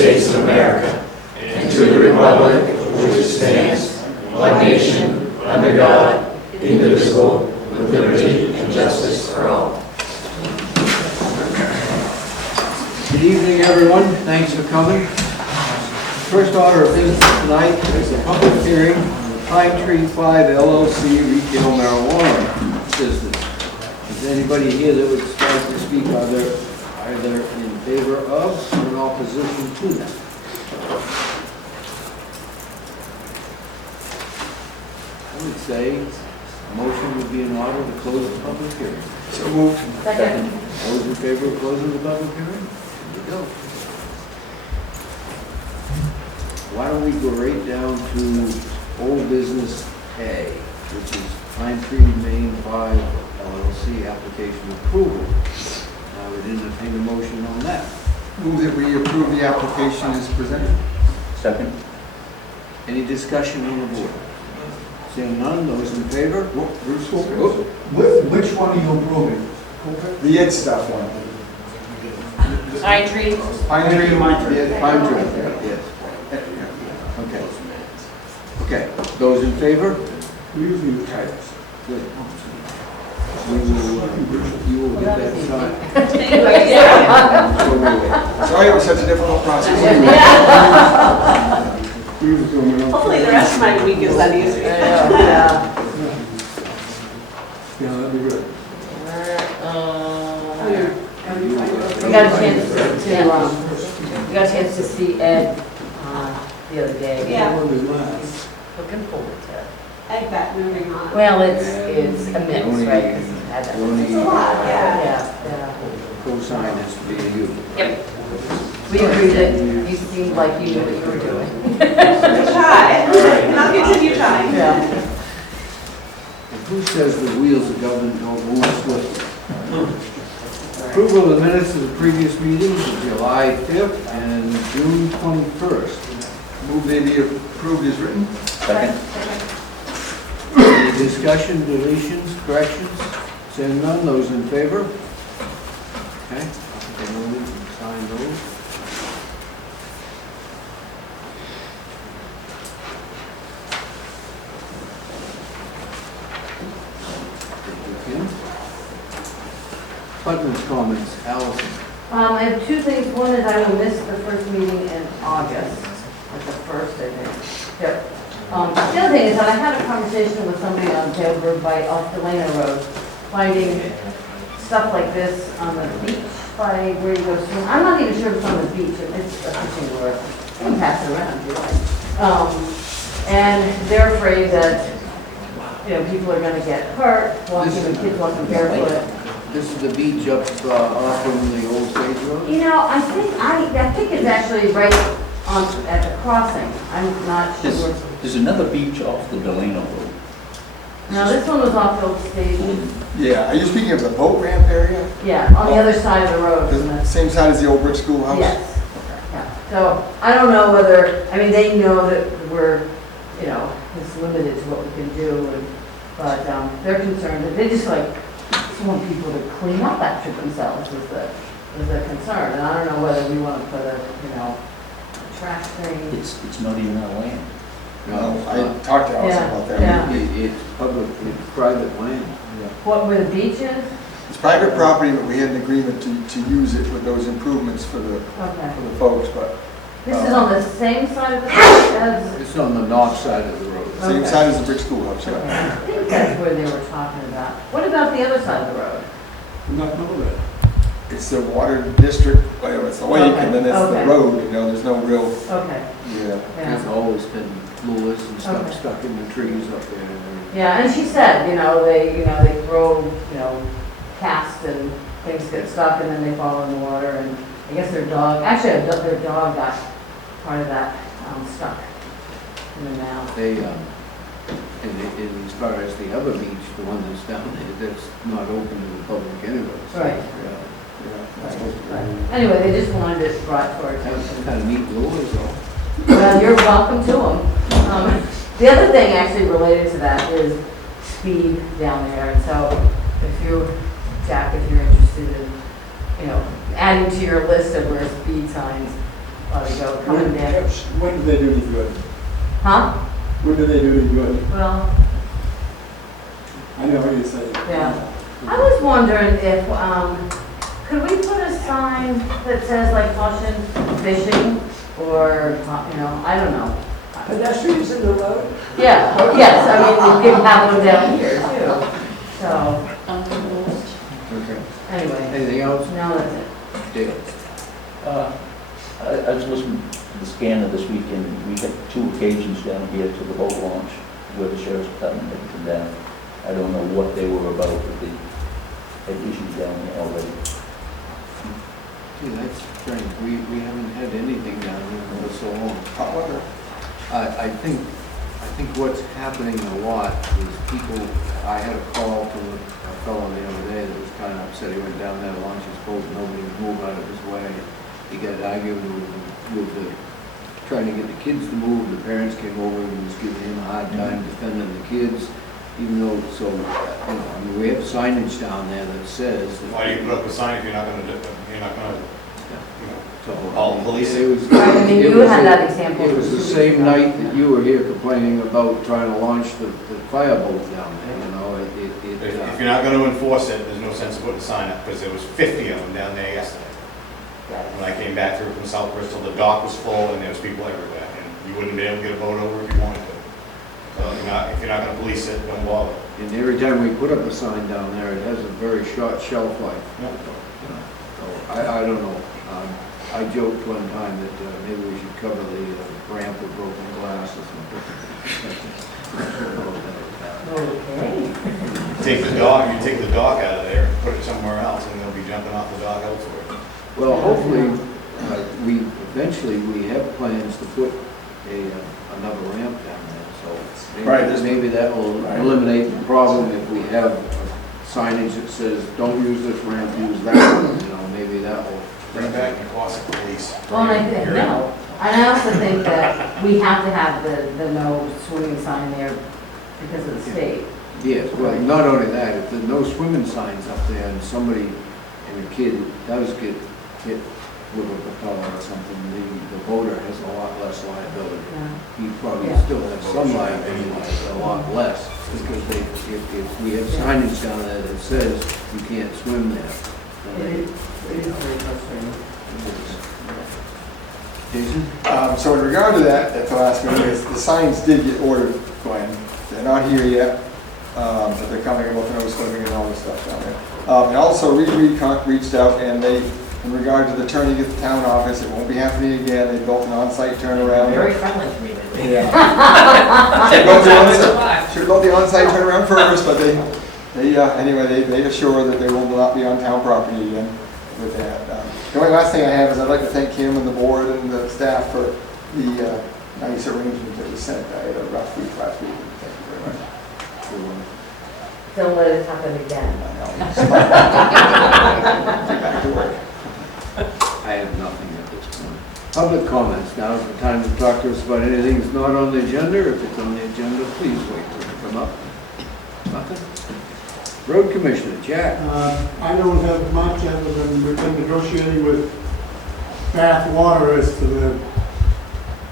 States of America and to the republic for which it stands, one nation, under God, indivisible, with liberty and justice for all. Good evening, everyone. Thanks for coming. First order of business tonight is a public hearing on the Pine Tree 5 LLC retail marijuana business. Is there anybody here that would like to speak either in favor of or in opposition to that? I would say a motion would be in order to close the public hearing. So moved. Second. Those in favor of closing the public hearing? Here we go. Why don't we go right down to old business A, which is Pine Tree Maine 5 LLC application approval. I would entertain a motion on that. Move that we approve the application as presented. Second. Any discussion on the board? Seeing none, those in favor? Bruce, Which one are you approving? the Ed stuff one. Pine Tree. Pine Tree. Pine Tree, yes. Okay. Okay, those in favor? We usually use titles. Good. You will get that signed. Sorry it was such a difficult process. We usually do them. Hopefully the rest of my week is that easy. Yeah, that'd be good. We got a chance to see Ed the other day. Yeah. Looking forward to it. Egg bat moving on. Well, it's a mix, right? 'Cause he's had that. It's a lot, yeah. Yeah. Co-sign this being you. Yep. We agreed that you seemed like you knew what you were doing. We try, and I'll continue trying. Yeah. And who says the wheels of government don't move swiftly? Approval of the minutes of the previous meetings of July 5th and June 21st. Move they be approved as written. Second. Any discussion, deletions, corrections? Seeing none, those in favor? Okay, then we can sign those. Putnam's comments, Allison. I have two things. One is I will miss the first meeting in August, like the first, I think. Yep. The other thing is that I had a conversation with somebody on Tailbrook by off Delano Road, finding stuff like this on the beach by where you go swimming. I'm not even sure if it's on the beach, it's a fishing lure. You can pass it around if you like. And they're afraid that, people are gonna get hurt walking, and kids walking barefoot. This is the beach up off from the old stage road? I think it's actually right on, at the crossing. I'm not sure. There's another beach off the Delano Road. No, this one was off Oak Station. Yeah, are you speaking of the boat ramp area? Yeah, on the other side of the road. The same side as the old brick schoolhouse? Yes. Yeah. So I don't know whether, they know that we're, it's limited to what we can do, but they're concerned that they just want people to clean up after themselves is the concern. And I don't know whether we want to put a, trash thing. It's not even our land. No, I talked to Allison about that. Yeah. It's public, it's private land. What, where the beach is? It's private property, but we had an agreement to use it with those improvements for the Okay. folks, but This is on the same side of the road as? It's on the north side of the road. same Okay. side as the brick schoolhouse, Okay. yeah. I think that's where they were talking about. What about the other side of the road? I'm not know that. It's the water district, well, it's the lake, and then it's the Okay. road, there's no real, Okay, yeah. There's always been lures and stuff Okay. stuck in the trees up there. yeah, and she said, they throw, casts and things get stuck and then they fall in the water, and I guess their dog got part of that stuck in the mouth. They, and as far as the other beach, the one that's down there, that's not open to the public anyway. So, Right. Yeah. Anyway, they just wanted it brought to our That's attention. kind of neat lures though. Well, you're welcome to them. The other thing actually related to that is speed down there, and so if you, Jack, if you're interested in, adding to your list of where speed signs ought to go, Road, coming there. When did they do any good? Huh? When did they do any good? Well, I know what you're saying. Yeah. I was wondering if, could we put a sign that says like caution fishing or, I don't know. Pedestrians in the road? Yeah, yes, I mean, we could have them down here too. So, Okay. anyway, Anything else? no, that's it. Dale? I was listening to the scanner this weekend, we had 2 occasions down here to the boat launch where the sheriff's department had come down. I don't know what they were about, but they had issues down there already. Gee, that's strange. We haven't had anything down here for so long. Hot weather. I think what's happening a lot is people, I had a call from a fellow the other day that was kind of upset. He went down there to launch his boat, nobody was moving out of his way. He got arguing with the, trying to get the kids to move. The parents came over and was giving him a hard time defending the kids, even though, so, I mean, we have signage down there that says. that- Why do you put up a sign if you're not gonna, So, call the police? It was. Right, I mean, it you was had the- that example. It was the same night that you were here complaining about trying to launch the fireboat down there, you know, If you're not gonna enforce it, there's no sense of putting a sign up, because there was 50 of them down there yesterday. When I came back through from South Bristol, the dock was full and there was people everywhere, and you wouldn't be able to get a boat over if you wanted to. So if you're not gonna police it, don't bother. And every time we put up a sign down there, it has a very short shelf life. Yep. So I don't know. I joked one time that maybe we should cover the ramp with broken glass or something. Okay. Take the dock out of there, and put it somewhere else, and they'll be jumping off the dock elsewhere. Well, hopefully, eventually we have plans to put another ramp down there, so Right, maybe that will eliminate the problem if we have signage that says, don't use this ramp, use that one, maybe that will. Bring back the classic police. Well, and I think, no, and I also think that we have to have the no swimming sign there because of the state. Yes, well, not only that, if there's no swimming signs up there and somebody, and a kid does get hit with a propeller or something, the boater has a lot less liability. Yeah. He probably Yeah. still has some liability, but a lot less, because if we have signage down there that says you can't swim there, then It is very frustrating. Jason? So in regard to that, at the last meeting, the signs did get ordered, Glenn. They're not here yet, but they're coming about the no swimming and all this stuff down there. And also, Reed reached out, and they, in regard to the turning at the town office, it won't be happening again. They built an on-site turnaround. Very friendly to me lately. Yeah. Should have built the on-site turnaround first, but anyway, they assure that they will not be on town property again with that. The only last thing I have is I'd like to thank Kim and the board and the staff for the nice arrangement that was sent. I had a rough week last week. Thank you very much. Don't let it happen again. Get back to work. I have nothing at this point. Public comments, now is the time to talk to us about anything that's not on the agenda. If it's on the agenda, please wait till it come up. Nothing? Road Commissioner, Jack. I don't have much other than we've been negotiating with Bath Water as to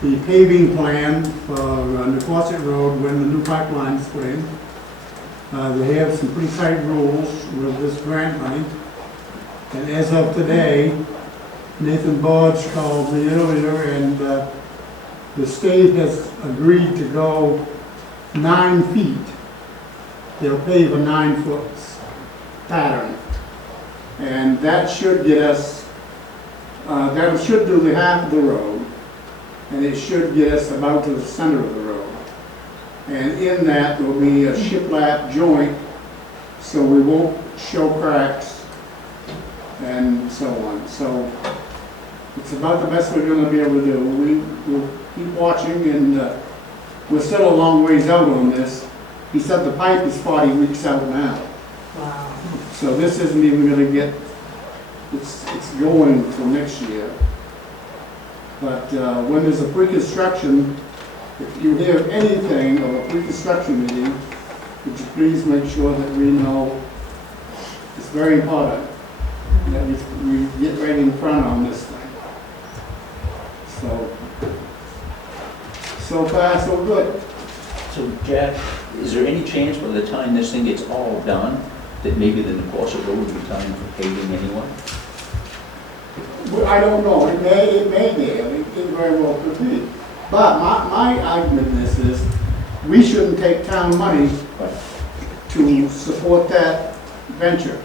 the paving plan for Nequasset Road when the new pipeline is put in. They have some pretty tight rules with this grant money. And as of today, Nathan Bodge called me earlier, and the state has agreed to go 9 feet. They'll pave a 9-foot pattern. And that should get us, that should do the half of the road, and it should get us about to the center of the road. And in that, there'll be a shiplap joint, so we won't show cracks and so on. So it's about the best we're gonna be able to do. We'll keep watching, and we're still a long ways out on this. He said the pipe is 40 weeks out now. Wow. So this isn't even gonna get, it's going until next year. But when there's a pre-construction, if you hear anything of a pre-construction meeting, would you please make sure that we know, it's very important that we get right in front on this thing. So far, so good. So Jack, is there any chance by the time this thing gets all done, that maybe the Naquosset Road would be time for paving anyway? Well, I don't know, it may be, it very well could be. But my argument in this is, we shouldn't take town money to support that venture.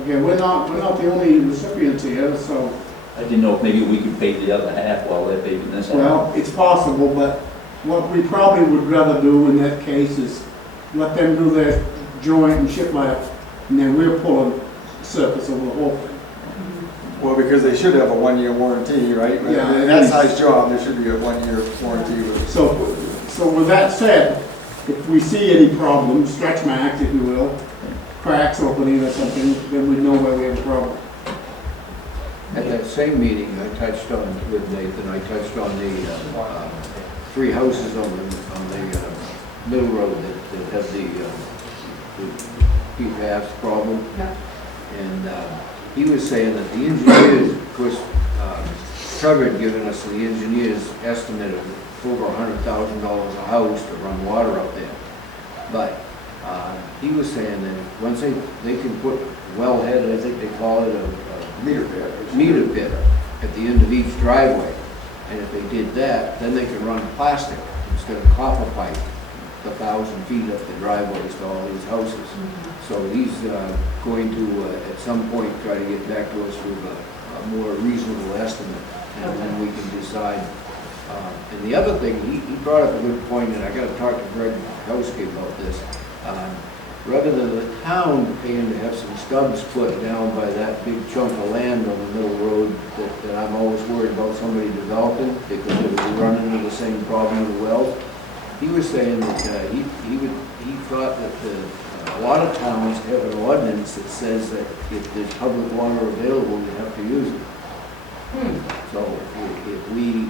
Okay, we're not the only recipients here, so, I didn't know if maybe we could pave the other half while they're paving this half. well, it's possible, but what we probably would rather do in that case is let them do their joint and shiplap, and then we'll pull a surface over the whole thing. Well, because they should have a 1-year warranty, right? Yeah, In that size job, there should be a 1-year warranty with. So with that said, if we see any problems, stretch marks, if you will, cracks opening or something, then we know where we have a problem. At that same meeting, I touched on, with Nathan, I touched on the 3 houses on the middle road that have the PFAS problem. Yeah. And he was saying that the engineers, of course, Trevor had given us the engineer's estimate of over $100,000 a house to run water out there. But he was saying that once they can put wellhead, I think they call it a Meter pit. at the end of each driveway. And if they did that, then they can run plastic instead of copper pipe 1,000 feet up the driveways to all these houses. So he's going to, at some point, try to get back to us with a more reasonable estimate, and then we can decide. And the other thing, he brought up a good point, and I got to talk to Greg Houski about this. Rather than the town paying to have some stubs put down by that big chunk of land on the middle road that I'm always worried about somebody developing, because it would run into the same problem with wells. He was saying that he thought that a lot of towns have an ordinance that says that if there's public water available, you have to use it. So if we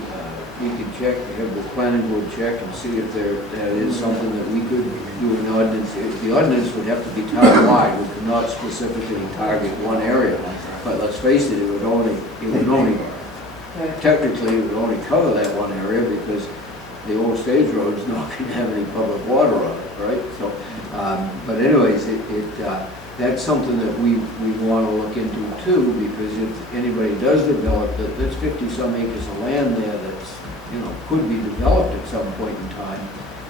can check, have the planning board check and see if that is something that we could do an ordinance. The ordinance would have to be town-wide, we could not specifically target one area. But let's face it, it would only technically it would only cover that one area, because the old stage road is not going to have any public water on it, right? So, but anyways, that's something that we want to look into too, because if anybody does develop that, there's 50-some acres of land there that's, could be developed at some point in time.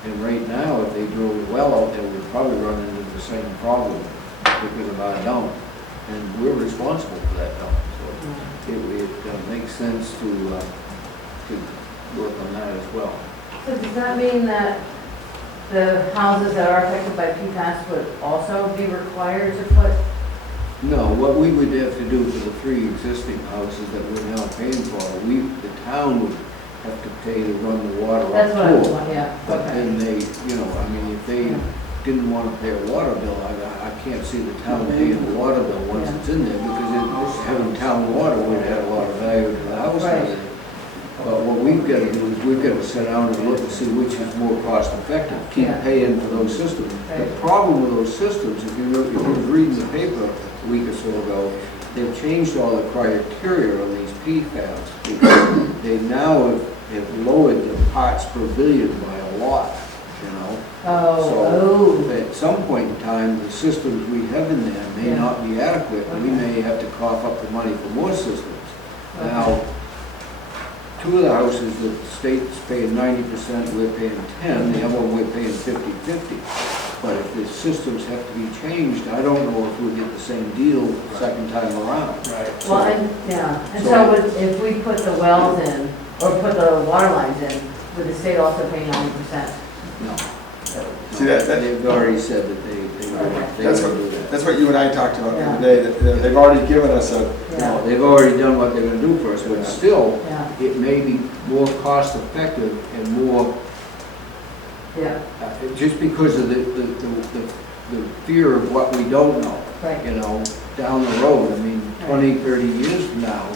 And right now, if they drill a well out there, we'd probably run into the same problem because of our dump. And we're responsible for that dump. So it makes sense to work on that as well. So does that mean that the houses that are affected by PFAS would also be required to put? No, what we would have to do for the 3 existing houses that we're now paying for, the town would have to pay to run the water up. That's what I was wondering, yeah. But Okay. then they, if they didn't want to pay a water bill, I can't see the town paying the water bill once it's in there, because having town water would add a lot of value to the house. Right. But what we've got to do is we've got to sit down and look and see which is more cost effective, keep paying for those systems. The Right. problem with those systems, if you was reading the paper a week or so ago, they've changed all the criteria on these PFAS, because they now have lowered the parts per billion by a lot, So at some point in time, the systems we have in there may not be adequate, and we may have to cough up the money for more systems. Now, 2 of the houses, the state's paying 90%, we're paying 10, the other one we're paying 50/50. But if the systems have to be changed, I don't know if we'll get the same deal second time around. Right. Well, and so if we put the wells in, or put the water lines in, would the state also pay 90%? No. See, They've already said that they that's will do that. That's what you and I talked about the other day, that they've already given us a, No, they've already done what they're gonna do for us, but still, Yeah, it may be more cost effective and more, yeah, just because of the fear of what we don't know, right. down the road. I mean, 20, 30 years from now,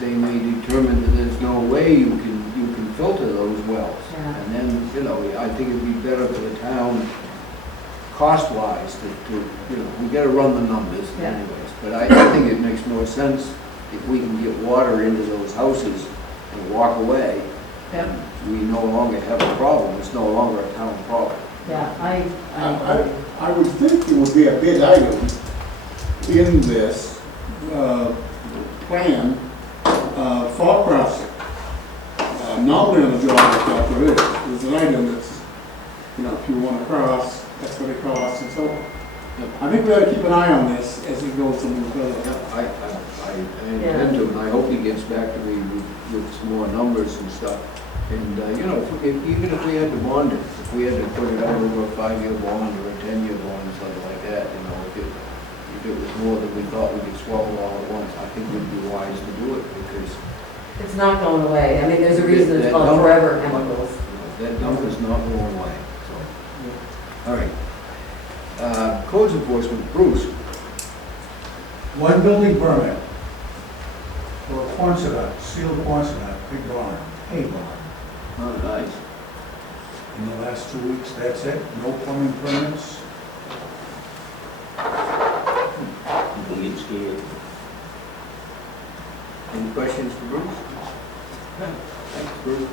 they may determine that there's no way you can filter those wells. Yeah. And then, I think it'd be better for the town, cost-wise, to we gotta run the numbers Yeah. anyways. But I think it makes more sense if we can get water into those houses and walk away, Yep. we no longer have a problem, it's no longer a town problem. Yeah, I, I would think it would be a big item in this plan for crossing. Normally on a job like that, there's an item that's, you know, if you want to cross, that's what it costs and so on. I think we ought to keep an eye on this as it goes a little further. I intend to, and I hope he gets back to me with some more numbers and stuff. And, you know, even if we had to bond it, if we had to put it out over a 5-year bond or a 10-year bond or something like that, you know, if it was more than we thought we could swallow all at once, I think we'd be wise to do it because it's not going away. I mean, there's a reason it's called forever chemicals. that dump is not going away, so. All right. Codes enforcement, Bruce. One building permit for a Quonset, sealed Quonset, big barn, hay barn. Oh, nice. In the last 2 weeks, that's it, no plumbing permits. People get scared. Any questions for Bruce? Thanks, Bruce.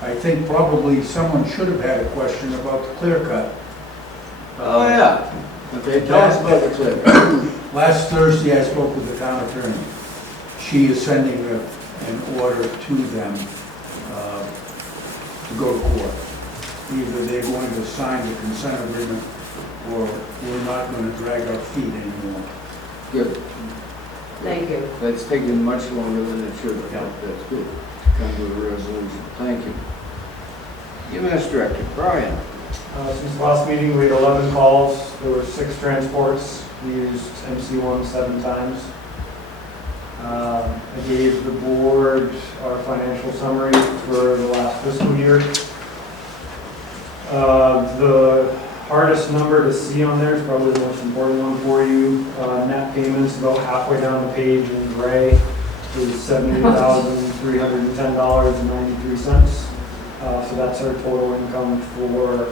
I think probably someone should have had a question about the clear cut. Oh, yeah. Okay, tell us about the clip. Last Thursday, I spoke with the town attorney. She is sending an order to them to go to court. Either they're going to sign the consent agreement or we're not going to drag our feet anymore. Good. Thank you. That's taken much longer than it should have. Yeah. That's good. Come to a resolution. Thank you. EMS Director, Brian. Since the last meeting, we had 11 calls. There were 6 transports. We used MC1 7 times. I gave the board our financial summary for the last fiscal year. The hardest number to see on there is probably the most important one for you. Net payments about halfway down the page in gray is $78,310.93. So that's our total income for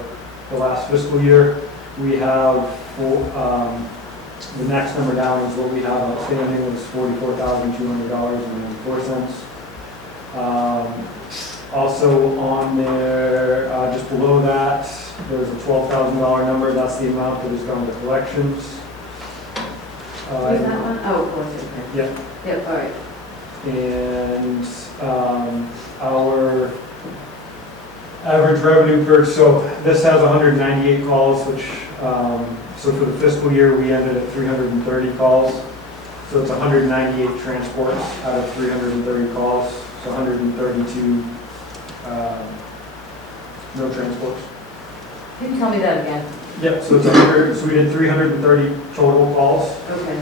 the last fiscal year. We have, the next number down is what we have outstanding, is $44,200.94. Also on there, just below that, there's a $12,000 number. That's the amount that has gone to collections. Is that one? Oh, of course, okay. Yeah. Yep, all right. And our average revenue per, so this has 198 calls, which, so for the fiscal year, we ended at 330 calls. So it's 198 transports out of 330 calls, so 132 no transports. Can you tell me that again? Yep, so it's 100, so we did 330 total calls. Okay.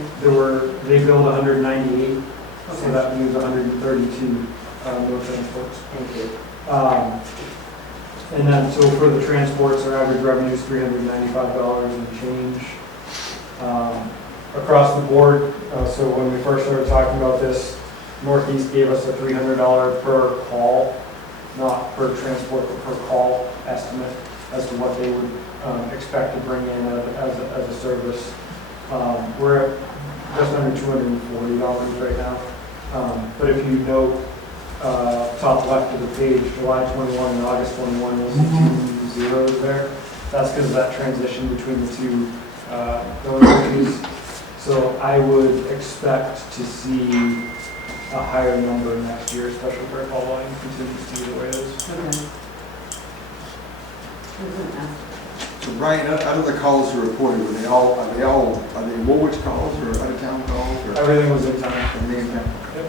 They billed 198, so Okay. that means 132 no transports. Thank you. And then, so for the transports, our average revenue is $395 and change. Across the board, so when we first started talking about this, Northeast gave us a $300 per call, not per transport, but per call estimate as to what they would expect to bring in as a service. We're at just under $240 right now. But if you note, top left of the page, July 21 and August 21, you'll see 2 zeros there. That's because of that transition between the two deliveries. So I would expect to see a higher number next year, especially for call volume continues to be the way it is. Okay. So Brian, out of the calls you reported, are they Woolwich calls or out of town calls or? Everything was in time. Everything in town? Yep.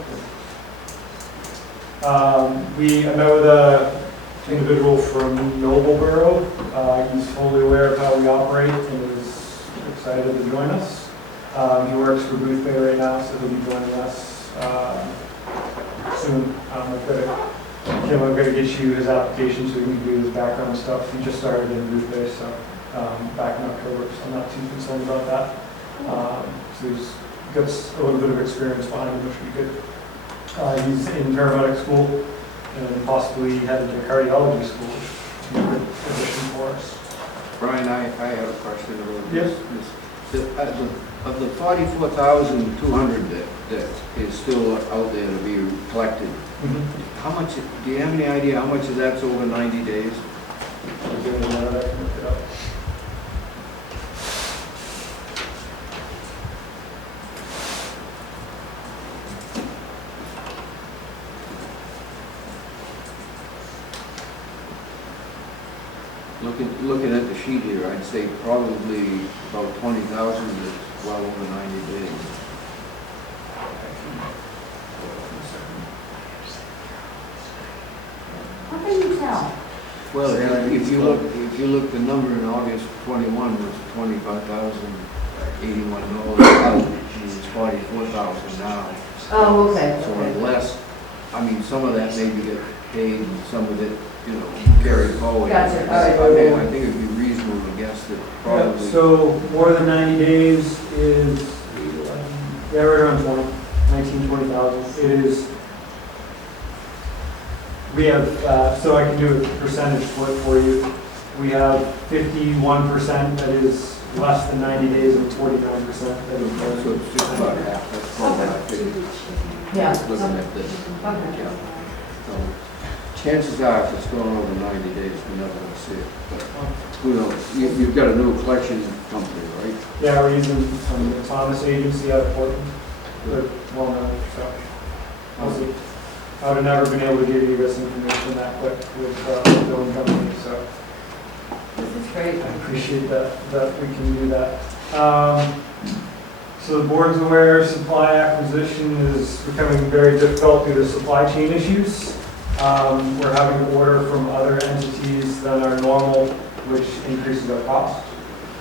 I know the individual from Nobleboro. He's fully aware of how we operate and is excited to join us. He works for Booth Bay right now, so he'll be joining us soon. I'm going to get you his application so he can do his background stuff. He just started in Booth Bay, so back in October, so I'm not too concerned about that. So he's got a little bit of experience behind him, which would be good. He's in paramedic school and possibly headed to cardiology school, which would be a good addition for us. Brian, I have a question about Yes. this Of the 44,200 that is still out there to be collected, how much, do you have any idea how much of that's over 90 days? I'll give it a minute, I can look it up. Looking at the sheet here, I'd say probably about 20,000 is well over 90 days. How can you tell? Well, if you look, the number in August 21 was $25,081 out, and it's 44,000 now. Oh, okay, So okay. unless, I mean, some of that maybe get paid, and some of it, carried forward. Gotcha, all right. I think it'd be reasonable to guess that probably. So more than 90 days is, yeah, right around 20,000. It is, we have, so I can do a percentage split for you. We have 51% that is less than 90 days and 49% that is more So than it's just about half, that's probably what I figured, Yeah. looking at this. Okay. Yeah. So chances are, if it's going over 90 days, we're never gonna see it, but who knows? You've got a new collection company, right? Yeah, we're using the Thomas Agency out of Portland. They're well known, so I'll see. I would have never been able to give you this information that quick with the building company, so This is great. I appreciate that we can do that. So the board's aware supply acquisition is becoming very difficult due to supply chain issues. We're having to order from other entities than our normal, which increases our cost.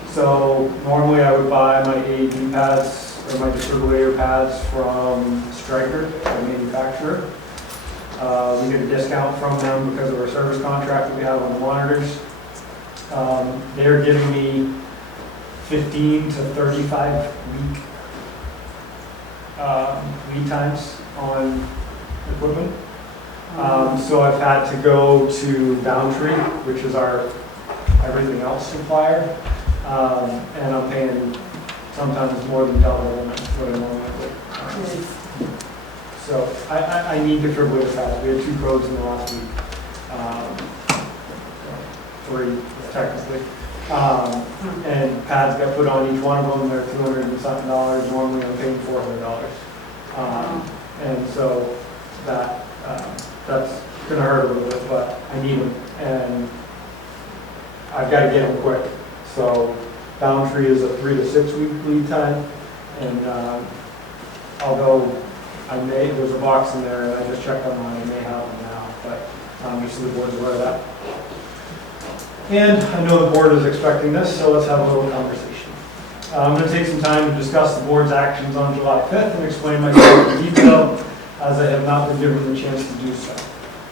So normally I would buy my AED pads or my defibrillator pads from Stryker, the manufacturer. We get a discount from them because of our service contract that we have on the monitors. They're giving me 15 to 35 week lead times on equipment. So I've had to go to Boundtree, which is our everything else supplier, and I'm paying sometimes more than double what I normally would. So I need defibrillator pads. We had 2 codes in the last week, 3 technically. And pads got put on each one of them. They're $200 and something. Normally I'm paying $400. And so that's gonna hurt a little bit, but I need them, and I've got to get them quick. So Boundtree is a 3 to 6 week lead time, and although there's a box in there, and I just checked online, I may have them now, but just so the board's aware of that. And I know the board is expecting this, so let's have a little conversation. I'm going to take some time to discuss the board's actions on July 5th and explain myself in detail, as I have not been given the chance to do so.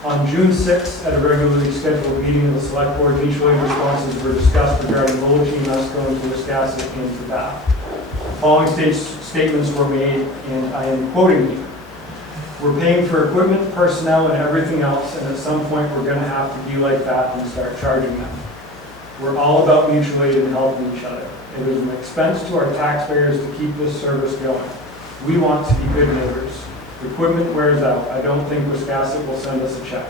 On June 6th, at a regularly scheduled meeting of the Select Board, mutual aid responses were discussed regarding Woolwich EMS going to Wiscasset and to Bath. The following statements were made, and I am quoting you. We're paying for equipment, personnel, and everything else, and at some point we're going to have to be like Bath and start charging them. We're all about mutual aid and helping each other. It is an expense to our taxpayers to keep this service going. We want to be good neighbors. Equipment wears out. I don't think Wiscasset will send us a check.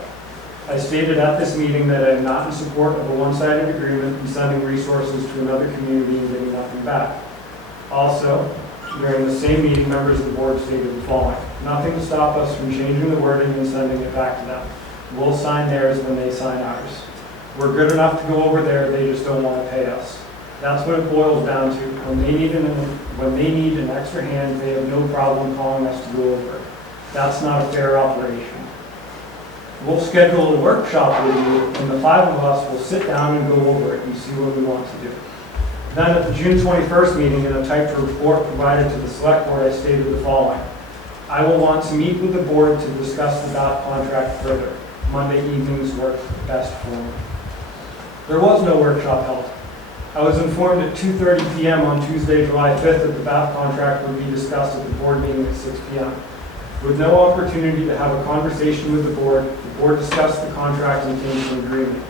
I stated at this meeting that I am not in support of a one-sided agreement and sending resources to another community and getting nothing back. Also, during the same meeting, members of the board stated the following: nothing to stop us from changing the wording and sending it back to them. We'll sign theirs when they sign ours. We're good enough to go over there, they just don't want to pay us. That's what it boils down to. When they need an extra hand, they have no problem calling us to go over it. That's not a fair operation. We'll schedule a workshop with you, and the 5 of us will sit down and go over it and see what we want to do. Then at the June 21st meeting, in a typed report provided to the Select Board, I stated the following: I will want to meet with the board to discuss the DOT contract further. Monday evenings work best for me. There was no workshop held. I was informed at 2:30 p.m. on Tuesday, July 5th, that the BAP contract would be discussed at the board meeting at 6 p.m. With no opportunity to have a conversation with the board discussed the contract and came to an agreement.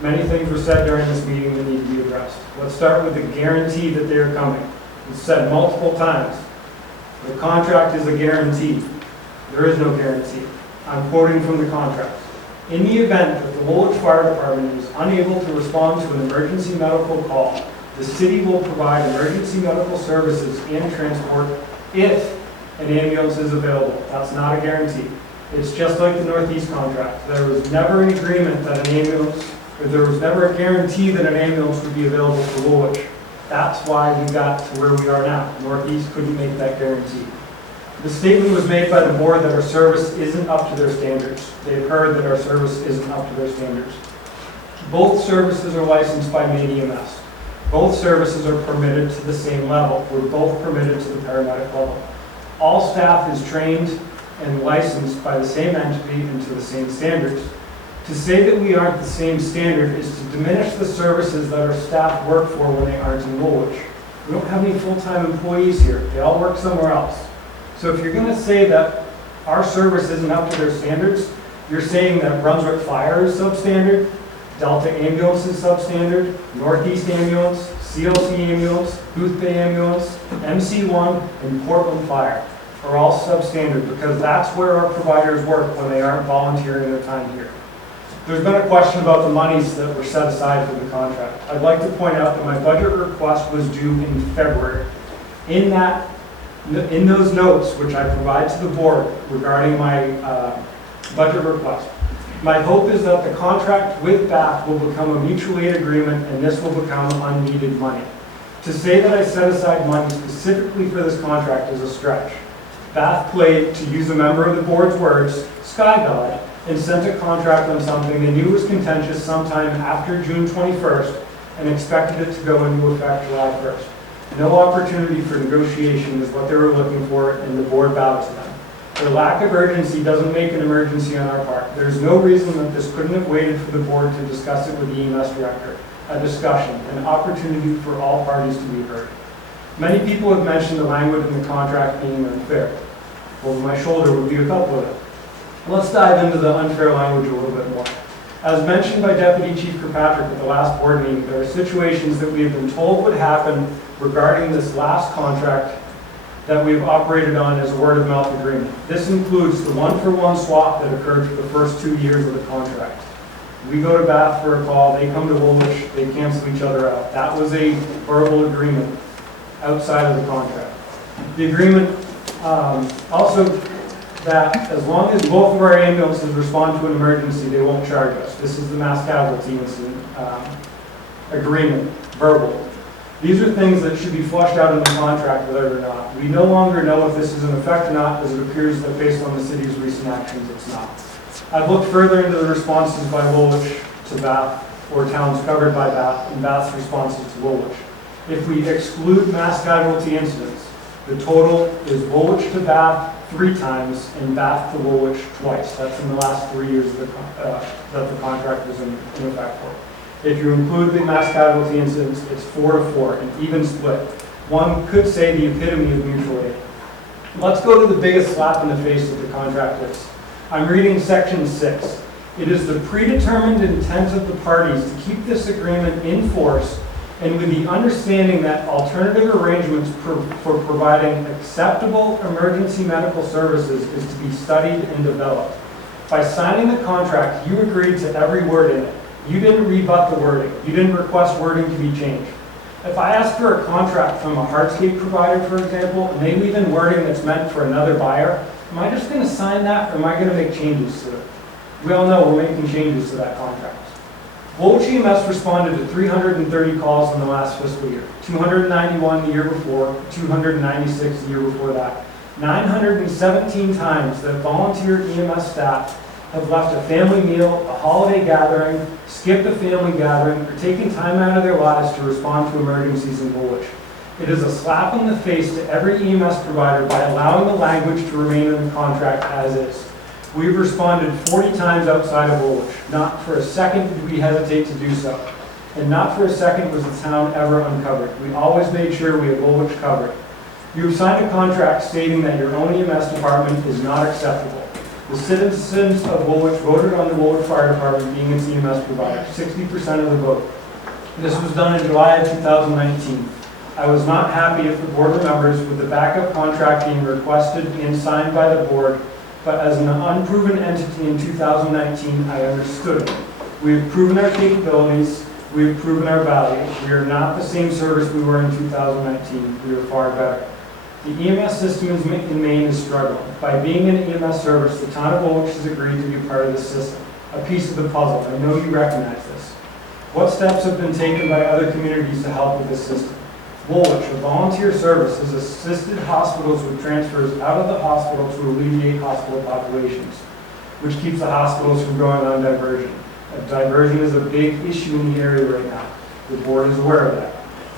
Many things were said during this meeting that need to be addressed. Let's start with the guarantee that they are coming. It's said multiple times. The contract is a guarantee. There is no guarantee. I'm quoting from the contract. In the event that the Woolwich Fire Department is unable to respond to an emergency medical call, the city will provide emergency medical services and transport if an ambulance is available. That's not a guarantee. It's just like the Northeast contract. There was never an agreement that an ambulance, or there was never a guarantee that an ambulance would be available for Woolwich. That's why we got to where we are now. Northeast couldn't make that guarantee. The statement was made by the board that our service isn't up to their standards. They've heard that our service isn't up to their standards. Both services are licensed by Maine EMS. Both services are permitted to the same level. We're both permitted to the paramedic level. All staff is trained and licensed by the same entity and to the same standards. To say that we aren't the same standard is to diminish the services that our staff work for when they aren't in Woolwich. We don't have any full-time employees here. They all work somewhere else. So if you're going to say that our service isn't up to their standards, you're saying that Brunswick Fire is substandard, Delta Ambulance is substandard, Northeast Ambulance, CLC Ambulance, Booth Bay Ambulance, MC1, and Portland Fire are all substandard because that's where our providers work when they aren't volunteering their time here. There's been a question about the monies that were set aside for the contract. I'd like to point out that my budget request was due in February. In those notes, which I provide to the board regarding my budget request, my hope is that the contract with Bath will become a mutual aid agreement and this will become unneeded money. To say that I set aside money specifically for this contract is a stretch. Bath played, to use a member of the board's words, Sky God, and sent a contract on something they knew was contentious sometime after June 21st and expected it to go into effect July 1st. No opportunity for negotiation is what they were looking for, and the board bowed to them. Their lack of urgency doesn't make an emergency on our part. There's no reason that this couldn't have waited for the board to discuss it with the EMS director. A discussion, an opportunity for all parties to be heard. Many people have mentioned the language in the contract being unfair. Over my shoulder would be a couple of them. Let's dive into the unfair language a little bit more. As mentioned by Deputy Chief Kirkpatrick at the last board meeting, there are situations that we have been told would happen regarding this last contract that we've operated on as a word-of-mouth agreement. This includes the one-for-one swap that occurred for the first 2 years of the contract. We go to Bath for a call, they come to Woolwich, they cancel each other out. That was a verbal agreement outside of the contract. The agreement also that as long as both of our ambulances respond to an emergency, they won't charge us. This is the mass casualty incident agreement, verbal. These are things that should be flushed out in the contract, whether or not. We no longer know if this is in effect or not, as it appears that based on the city's recent actions, it's not. I've looked further into the responses by Woolwich to Bath, or towns covered by Bath, and Bath's responses to Woolwich. If we exclude mass casualty incidents, the total is Woolwich to Bath 3 times and Bath to Woolwich twice. That's in the last 3 years that the contract was in effect for. If you include the mass casualty incidents, it's 4 to 4, an even split. One could say the epitome of mutual aid. Let's go to the biggest slap in the face that the contract is. I'm reading section 6. It is the predetermined intent of the parties to keep this agreement in force and with the understanding that alternative arrangements for providing acceptable emergency medical services is to be studied and developed. By signing the contract, you agreed to every word in it. You didn't rebut the wording. You didn't request wording to be changed. If I ask for a contract from a hardscape provider, for example, and they leave in wording that's meant for another buyer, am I just going to sign that or am I going to make changes to it? We all know we're making changes to that contract. Woolwich EMS responded to 330 calls in the last fiscal year, 291 the year before, 296 the year before that. 917 times that volunteer EMS staff have left a family meal, a holiday gathering, skipped a family gathering, or taken time out of their lives to respond to emergencies in Woolwich. It is a slap in the face to every EMS provider by allowing the language to remain in the contract as is. We've responded 40 times outside of Woolwich. Not for a second did we hesitate to do so. And not for a second was the town ever uncovered. We always made sure we had Woolwich covered. You have signed a contract stating that your own EMS department is not acceptable. The citizens of Woolwich voted on the Woolwich Fire Department being its EMS provider, 60% of the vote. This was done in July of 2019. I was not happy if the board remembers with the backup contract being requested and signed by the board, but as an unproven entity in 2019, I understood it. We have proven our capabilities, we have proven our value. We are not the same service we were in 2019, we are far better. The EMS system in Maine is struggling. By being an EMS service, the town of Woolwich has agreed to be part of the system, a piece of the puzzle. I know you recognize this. What steps have been taken by other communities to help with this system? Woolwich, a volunteer service, has assisted hospitals with transfers out of the hospital to alleviate hospital populations, which keeps the hospitals from going on diversion. Diversion is a big issue in the area right now. The board is aware of that.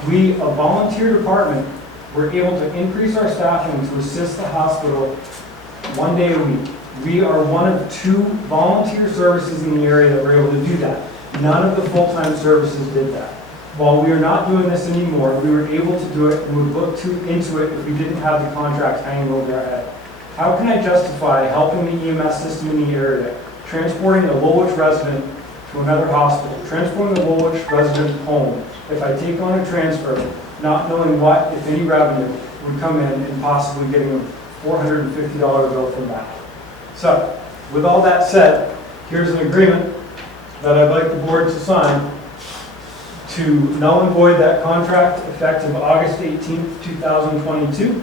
We, a volunteer department, were able to increase our staffing to assist the hospital 1 day a week. We are one of 2 volunteer services in the area that were able to do that. None of the full-time services did that. While we are not doing this anymore, we were able to do it and would look into it if we didn't have the contracts hanging over our head. How can I justify helping the EMS system in the area, transporting a Woolwich resident to another hospital, transporting a Woolwich resident home, if I take on a transfer, not knowing what, if any, revenue would come in and possibly getting a $450 bill from that? So, with all that said, here's an agreement that I'd like the board to sign to null and void that contract effective August 18th, 2022.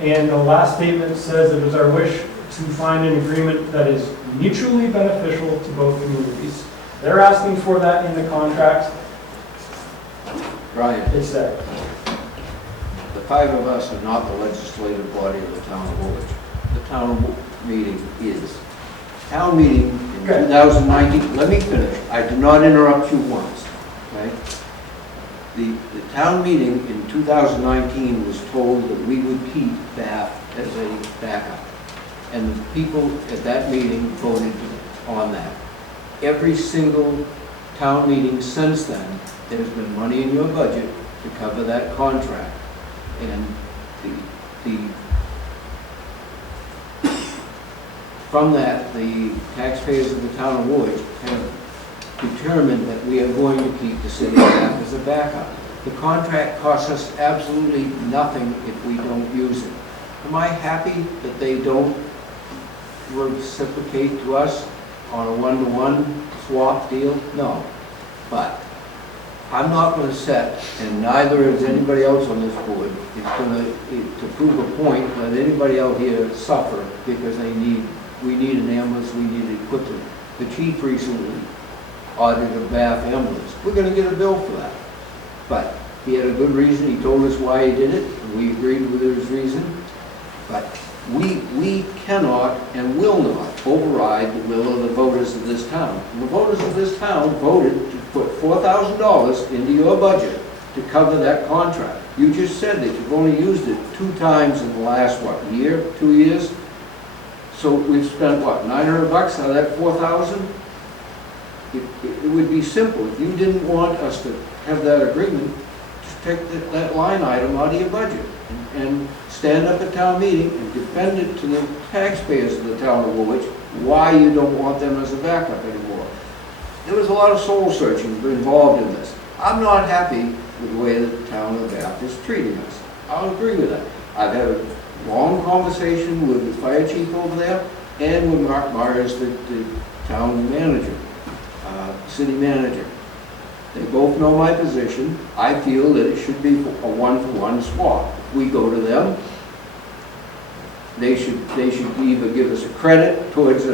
And the last statement says it is our wish to find an agreement that is mutually beneficial to both communities. They're asking for that in the contract. Brian, It's there. the 5 of us are not the legislative body of the town of Woolwich. The town meeting is. Town meeting in Okay. 2019, let me finish. I did not interrupt you once, okay? The town meeting in 2019 was told that we would keep Bath as a backup. And the people at that meeting voted on that. Every single town meeting since then, there's been money in your budget to cover that contract. And from that, the taxpayers of the town of Woolwich have determined that we are going to keep the city of Bath as a backup. The contract costs us absolutely nothing if we don't use it. Am I happy that they don't reciprocate to us on a one-to-one swap deal? No. But I'm not going to set, and neither is anybody else on this board, it's going to prove a point, let anybody out here suffer because we need an ambulance, we need equipment. The chief recently ordered a Bath ambulance. We're going to get a bill for that. But he had a good reason, he told us why he did it, and we agreed with his reason. But we cannot and will not override the will of the voters of this town. And the voters of this town voted to put $4,000 into your budget to cover that contract. You just said that you've only used it 2 times in the last, what, year, 2 years? So we've spent, what, $900 out of that 4,000? It would be simple. If you didn't want us to have that agreement, just take that line item out of your budget and stand up at town meeting and defend it to the taxpayers of the town of Woolwich why you don't want them as a backup anymore. There was a lot of soul searching involved in this. I'm not happy with the way that the town of Bath is treating us. I'll agree with that. I've had a long conversation with the fire chief over there and with Mark Myers, the town manager, city manager. They both know my position. I feel that it should be a one-for-one swap. If we go to them, they should either give us a credit towards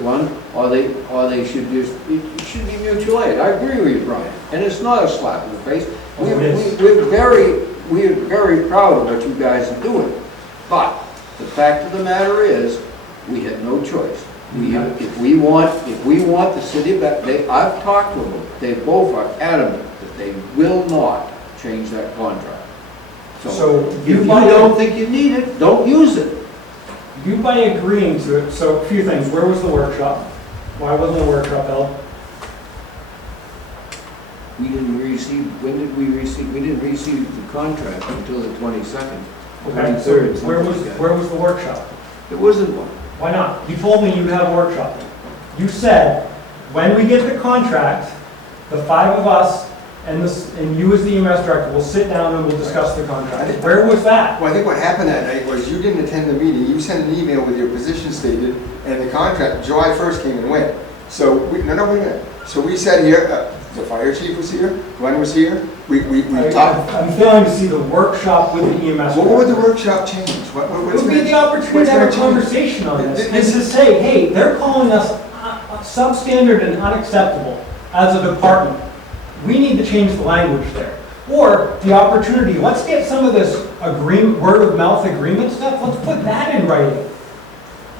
one, or they should just, it should be mutual aid. I agree with you, Brian. And it's not a slap in the face. We're very proud of what you guys are doing. But the fact of the matter is, we had no choice. If we want the city back, I've talked to them. They both are adamant that they will not change that contract. So if you don't think you need it, don't use it. You, by agreeing to it, so a few things. Where was the workshop? Why wasn't the workshop held? We didn't receive, when did we receive? We didn't receive the contract until the 22nd. Okay, so 23rd, where was the workshop? There wasn't one. Why not? You told me you'd have a workshop. You said, when we get the contract, the 5 of us and you as the EMS director will sit down and we'll discuss the contract. Where was that? Well, I think what happened that night was you didn't attend the meeting, you sent an email with your position stated, and the contract, July 1st came and went. So, wait a minute. So we sat here, the fire chief was here, Glenn was here, we talked. I'm failing to see the workshop with the EMS. What would the workshop change? It would be the opportunity to have a conversation on this, and to say, hey, they're calling us substandard and unacceptable as a department. We need to change the language there. Or the opportunity, let's get some of this word of mouth agreement stuff, let's put that in writing.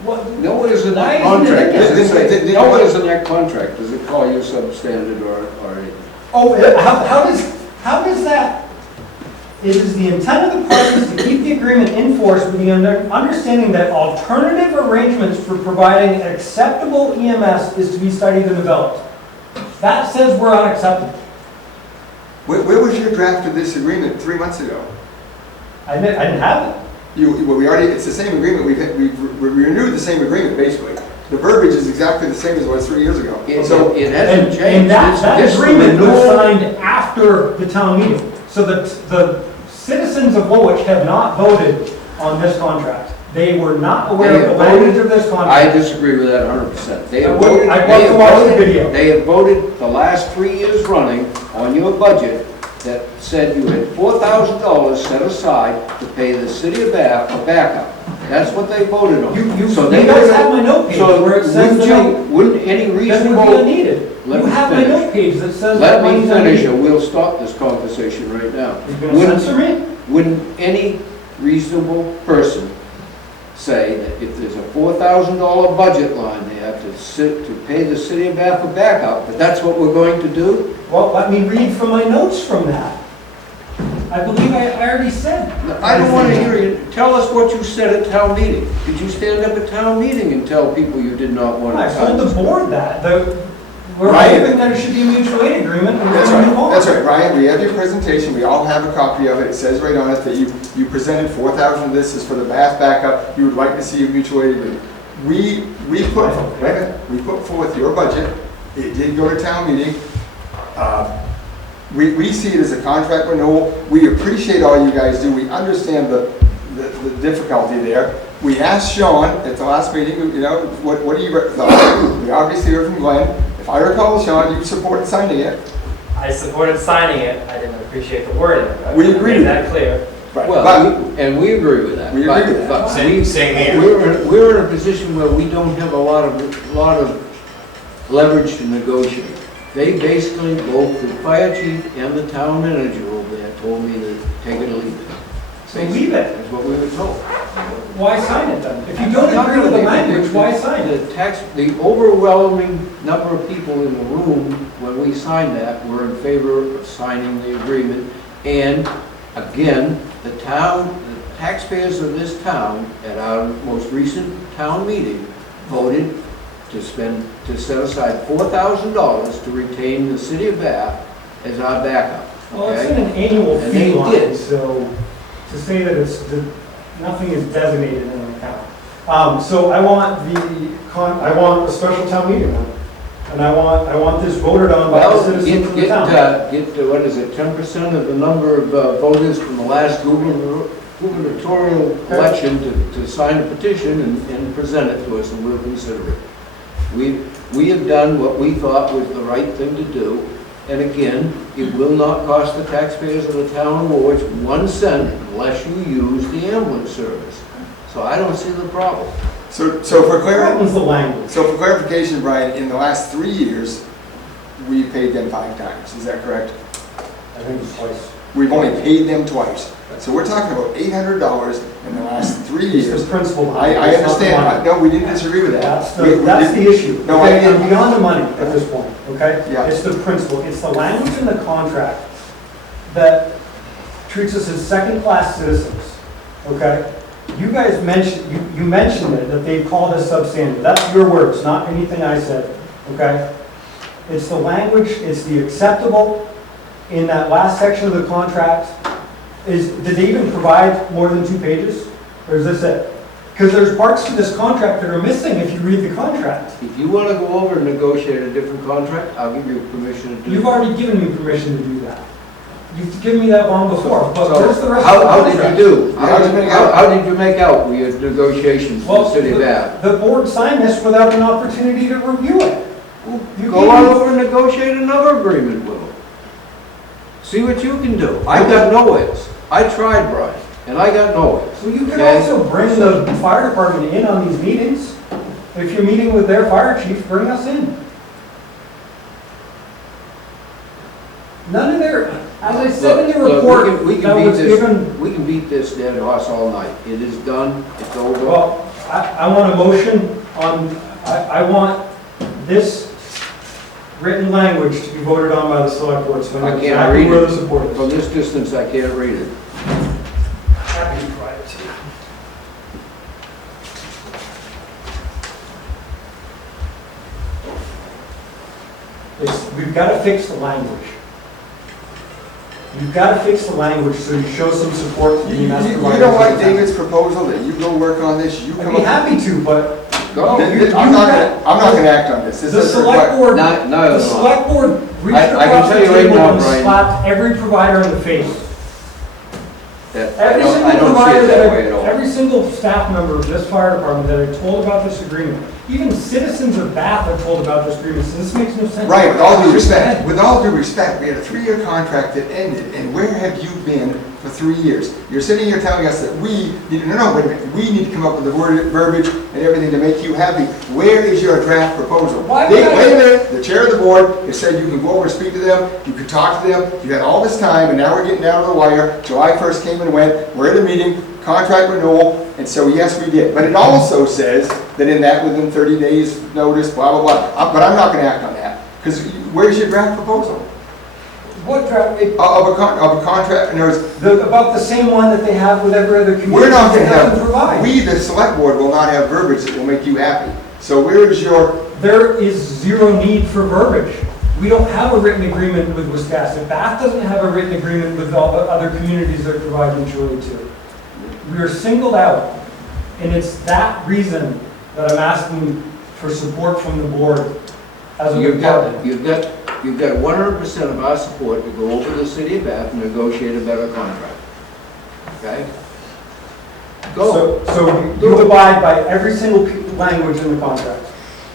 Nowhere in Why that isn't it contract, in does there? it say, nowhere in that contract, does it call you substandard or anything? Oh, how does that, it is the intent of the parties to keep the agreement in force with the understanding that alternative arrangements for providing acceptable EMS is to be studied and developed. That says we're unacceptable. Where was your draft of this agreement 3 months ago? I didn't have it. It's the same agreement, we renewed the same agreement, basically. The verbiage is exactly the same as it was 3 years ago. So, It hasn't changed. And that It's agreement was renewal. signed after the town meeting. So the citizens of Woolwich have not voted on this contract. They were not aware of the language of this I contract. disagree with that 100%. They I have would- voted, I'd they like have to watch the voted- video. They have voted the last 3 years running on your budget that said you had $4,000 set aside to pay the city of Bath for backup. That's what they voted on. So they You guys voted- have my note page So where it says wouldn't any that would be reasonable, unneeded. Let You me have my finish. note page that says let that me money's finish or unneeded. we'll stop this conversation right now. You're gonna censor me? Wouldn't any reasonable person say that if there's a $4,000 budget line there to pay the city of Bath for backup, that that's what we're going to do? Well, let me read from my notes from that. I believe I already said. I don't want to hear you. Tell us what you said at town meeting. Did you stand up at town meeting and tell people you did not want to I sign told the this? board that, we're Ryan. hoping that it should be a mutual aid agreement and we're That's going to move right, on. that's right, Ryan, we have your presentation, we all have a copy of it, it says right on it that you presented 4,000 of this is for the Bath backup, you would like to see a mutual aid agreement. We put forth your budget, it did go to town meeting. We see it as a contract renewal, we appreciate all you guys do, we understand the difficulty there. We asked Sean at the last meeting, what do you thought? We obviously heard from Glenn. If I recall, Sean, you supported signing it. I supported signing it, I didn't appreciate the wording. We agree. Made that clear. Well, and we agree with that. We agree with that. But Same here. we're in a position where we don't have a lot of leverage to negotiate. They basically, both the fire chief and the town manager over there told me to take it or leave it. So leave it. That's what we were told. Why sign it then? If you don't agree with the language, why sign it? The overwhelming number of people in the room, when we signed that, were in favor of signing the agreement. And again, the taxpayers of this town, at our most recent town meeting, voted to set aside $4,000 to retain the city of Bath as our backup. Well, it's okay? in an annual And fee they line, did. so to say that nothing is designated in an account. So I want a special town meeting then. And I want this voted on by the Well, citizens of the get town. 10% of the number of voters from the last gubernatorial election to sign a petition and present it to us, and we'll consider it. We have done what we thought was the right thing to do, and again, it will not cost the taxpayers of the town of Woolwich 1 cent unless you use the ambulance service. So I don't see the problem. So for That was the language. clarification, Brian, in the last 3 years, we paid them 5 times, is that correct? I think it's twice. We've only paid them twice. So we're talking about $800 in the last 3 It's years. the principle. I It's not the understand, money. no, we didn't disagree with that. That's the issue. No, Okay, I- I'm beyond the money at this point, okay? Yeah. It's the principle, it's the language in the contract that treats us as second-class citizens, okay? You guys mentioned, you mentioned it, that they've called us substandard. That's your words, not anything I said, okay? It's the language, it's the acceptable in that last section of the contract. Did they even provide more than 2 pages? Or is this it? Because there's parts to this contract that are missing if you read the contract. If you want to go over and negotiate a different contract, I'll give you permission to do You've that. already given me permission to do that. You've given me that long before, but So, where's the rest of How the did contract? you do? How did you make out? How did you make out with your negotiations for the city of Bath? The board signed this without an opportunity to review it. You Go gave on me- over and negotiate another agreement with them. See what you can do. I got nowheres. I tried, Brian, and I got nowheres. Well, you can Okay? also bring the fire department in on these meetings. If you're meeting with their fire chief, bring us in. None of their, as I said in the Look, report we can that beat was this. given, We can beat this dead horse all night. It is done. It's over. well, I want a motion on, I want this written language to be voted on by the select board, so I I know can't exactly read where it. the support is. From this distance, I can't read it. Happy to provide it to you. We've got to fix the language. You've got to fix the language so you show some support to You the EMS providers. don't like David's proposal that you go work on this, you I'd come be up. happy to, but Go. I'm not gonna act on this. This the is select board, No. the select board reached I can across the tell you right table now, and Brian. slapped every provider in the face. That- Every I don't single see provider it that way that, at all. every single staff member of this fire department that I told about this agreement, even citizens of Bath are told about this agreement, so this makes no sense. Right, with all due respect, we had a 3-year contract that ended, and where have you been for 3 years? You're sitting here telling us that we need, no, wait a minute, we need to come up with the verbiage and everything to make you happy. Where is your draft proposal? Why would Wait I- a minute, the chair of the board has said you can go over and speak to them, you can talk to them, you had all this time, and now we're getting down to the wire. July 1st came and went, we're at a meeting, contract renewal, and so yes, we did. But it also says that in that within 30 days notice, blah, blah, blah. But I'm not gonna act on that, because where's your draft proposal? What draft, Of a contract, in other words, about the same one that they have with every other community we're not gonna that doesn't have, provide. we, the select board, will not have verbiage that will make you happy. So where is your, There is zero need for verbiage. We don't have a written agreement with Wisconsin. Bath doesn't have a written agreement with all the other communities that provide mutually to. We are singled out, and it's that reason that I'm asking for support from the board as a department. You've got 100% of our support to go over to the city of Bath and negotiate a better contract. Okay? Go. So you abide by every single language in the contract.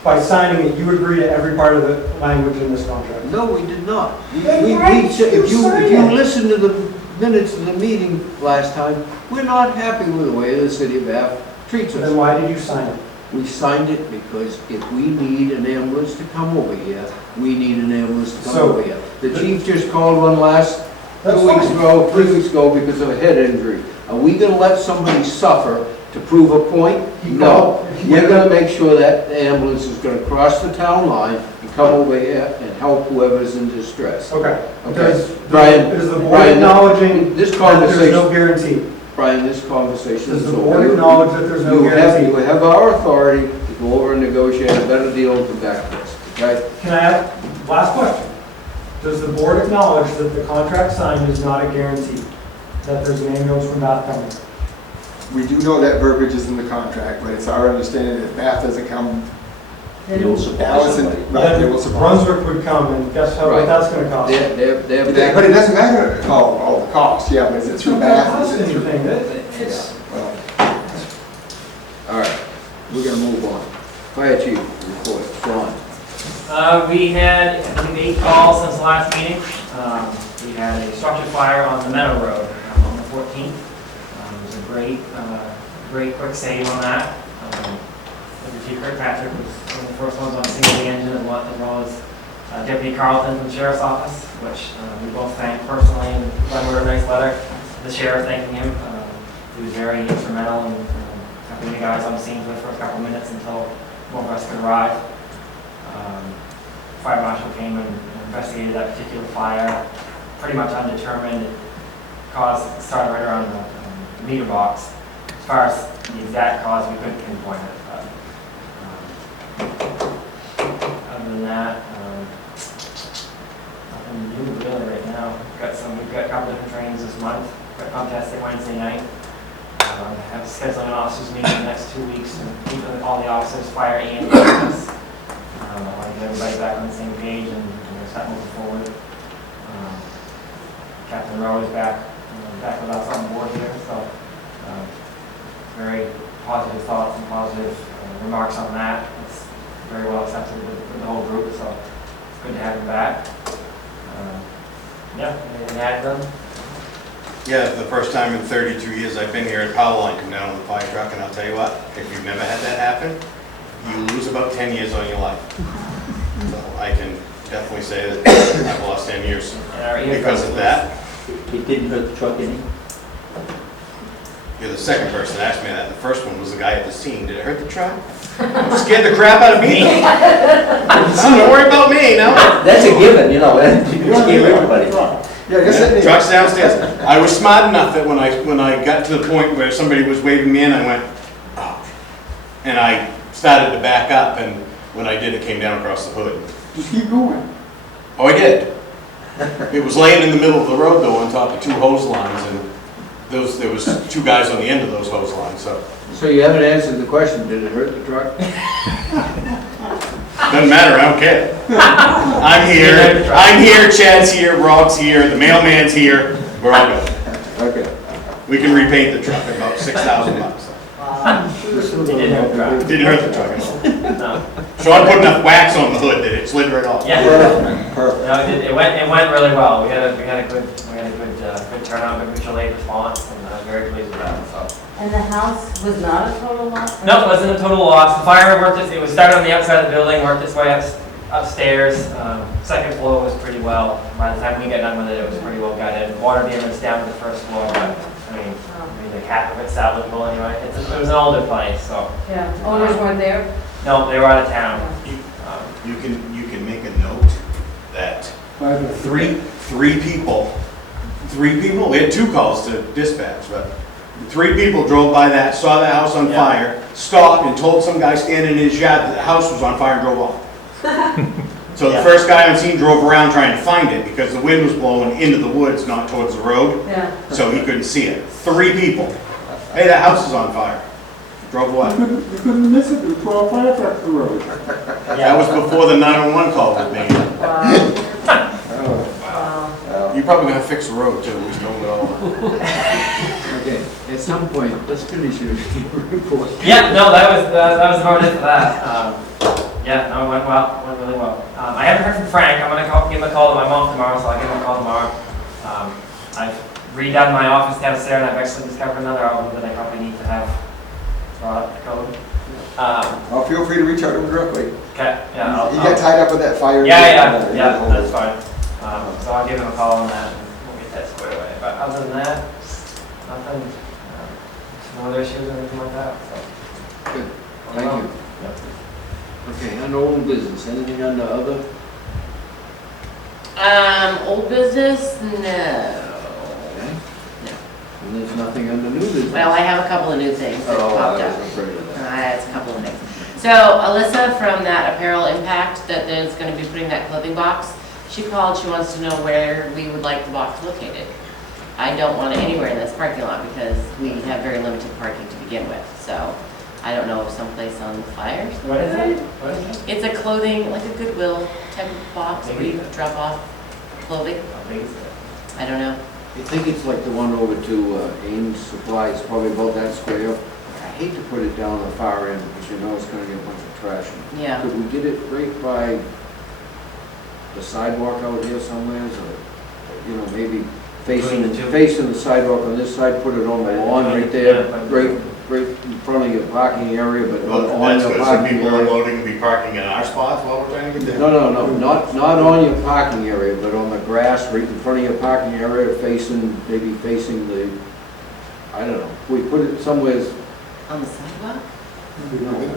By signing it, you agree to every part of the language in this contract. No, we did not. Right, If you signed you it. listen to the minutes of the meeting last time, we're not happy with the way the city of Bath treats Then us. why did you sign it? We signed it because if we need an ambulance to come over here, we need an ambulance to come So, over here. The chief just called one last That's 2 weeks fine. ago, 3 weeks ago because of a head injury. Are we gonna let somebody suffer to prove a point? He No. called- We're gonna make sure that the ambulance is gonna cross the town line and come over here and help whoever's in distress. Okay. Okay. Does, Brian, is the board Brian, acknowledging this that there's no conversation, guarantee? Brian, this conversation Does is the over. board acknowledge that there's no You guarantee? have our authority to go over and negotiate a better deal and come back to us, okay? Can I ask, last question. Does the board acknowledge that the contract signed is not a guarantee? That there's an ambulance from Bath coming? we do know that verbiage is in the contract, but it's our understanding that if Bath doesn't come, They will supply Allison, somebody. right, they will Then supply. Brunswick would come, and guess how Right. much that's gonna cost? They're But it doesn't matter, the cost, yeah, but is it It's through not gonna Bath? cost Is it through- anything. It's, Well, All right, we're gonna move on. Fire chief, report, Sean. We had, I believe, 8 calls since the last meeting. We had a structure fire on the Meadow Road on the 14th. It was a great quick save on that. Chief Kirkpatrick was one of the first ones on the scene of the engine, as well as Deputy Carlton from the Sheriff's Office, which we both thanked personally, and Glenn wrote a nice letter to the sheriff thanking him. He was very instrumental in having the guys on the scene for the first couple of minutes until more of us could arrive. Fire marshal came and investigated that particular fire, pretty much undetermined. It started right around the meter box. As far as the exact cause, we couldn't pinpoint it. But, other than that, nothing new really right now. We've got a couple different trainings this month. We've got pump testing Wednesday night. Have scheduling an officers meeting in the next 2 weeks and meeting all the officers, fire and EMS. I want to get everybody back on the same page and start moving forward. Captain Rowe is back with us on board here, so very positive thoughts and positive remarks on that. It's very well accepted with the whole group, so it's good to have him back. Yeah, anything to add, Glenn? Yeah, the first time in 32 years I've been here, a power line come down on the fire truck, and I'll tell you what, if you've never had that happen, you lose about 10 years on your life. So I can definitely say that I've lost 10 years because of that. It didn't hurt the truck any? You're the second person that asked me that. The first one was the guy at the scene. Did it hurt the truck? Scared the crap out of me. Don't worry about me, no. That's a given, you know, you scare everybody. Yeah, I guess that Truck's downstairs. I was smart enough that when I got to the point where somebody was waving me in, I went, oh. And I started to back up, and when I did, it came down across the hood. Just keep going. Oh, I did. It was laying in the middle of the road, though, on top of 2 hose lines, and there was 2 guys on the end of those hose lines, so. So you haven't answered the question, did it hurt the truck? Doesn't matter, I don't care. I'm here, Chad's here, Rob's here, the mailman's here, we're all good. Okay. We can repaint the truck at about $6,000. It didn't hurt the truck. Didn't hurt the truck at all. No. Sean put enough wax on the hood that it slid right off. Yeah. Perfect. No, it went really well. We had a good turnout, good mutual aid response, and I was very pleased with that. So. And the house was not a total loss? No, it wasn't a total loss. The fire worked it was started on the outside of the building, worked its way upstairs. Second floor was pretty well. By the time we got done with it, it was pretty well gutted. Water damage down to the first floor, but I mean the half of it's salvageable anyway. It was an older place, so. Yeah, owners weren't there? No, they were out of town. You can make a note that three people, we had 2 calls to dispatch, but 3 people drove by that, saw the house on fire, stopped and told some guy standing in his yard that the house was on fire and drove off. So the first guy on scene drove around trying to find it because the wind was blowing into the woods, not towards the road. Yeah. So he couldn't see it. 3 people. Hey, that house is on fire. Drove away. You couldn't miss it, there were 12 fire trucks on the road. That was before the 911 call was made. Wow. You're probably gonna fix the road too, we stole it all. Okay, at some point, let's finish your report. Yeah, no, that was about it for that. Yeah, no, it went well, went really well. I haven't heard from Frank. I'm gonna give him a call to my mom tomorrow, so I'll give him a call tomorrow. I've redone my office downstairs, and I've actually discovered another outlet that I probably need to have brought up to code. Well, feel free to reach out to him directly. Okay, yeah. You got tied up with that fire. Yeah, that's fine. So I'll give him a call on that, and we'll get that squared away. But other than that, nothing, no other issues or anything like that, so. Good, thank you. Yep. Okay, under old business, anything under other? Old business, no. Okay. And there's nothing under new business? Well, I have a couple of new things that Oh, popped I up. was afraid of that. It's a couple of things. So Alyssa from that Apparel Impact that is going to be putting that clothing box, she called, she wants to know where we would like the box located. I don't want it anywhere in this parking lot because we have very limited parking to begin with, so I don't know if someplace on the flyers. What is it? What is it? It's a clothing, like a Goodwill type of box where you drop off clothing. How big is it? I don't know. I think it's like the one over to Ames Supply, it's probably about that square. I hate to put it down the far end because you know it's gonna get a bunch of trash. Yeah. Could we get it right by the sidewalk out here somewhere, or, you know, maybe facing the sidewalk on this side, put it on the lawn right there, right in front of your parking area, but on That's your good, so parking people area. unloading and be parking in our spots while we're trying to get there. No, not on your parking area, but on the grass, right in front of your parking area, maybe facing the, I don't know, we put it somewhere, On the sidewalk?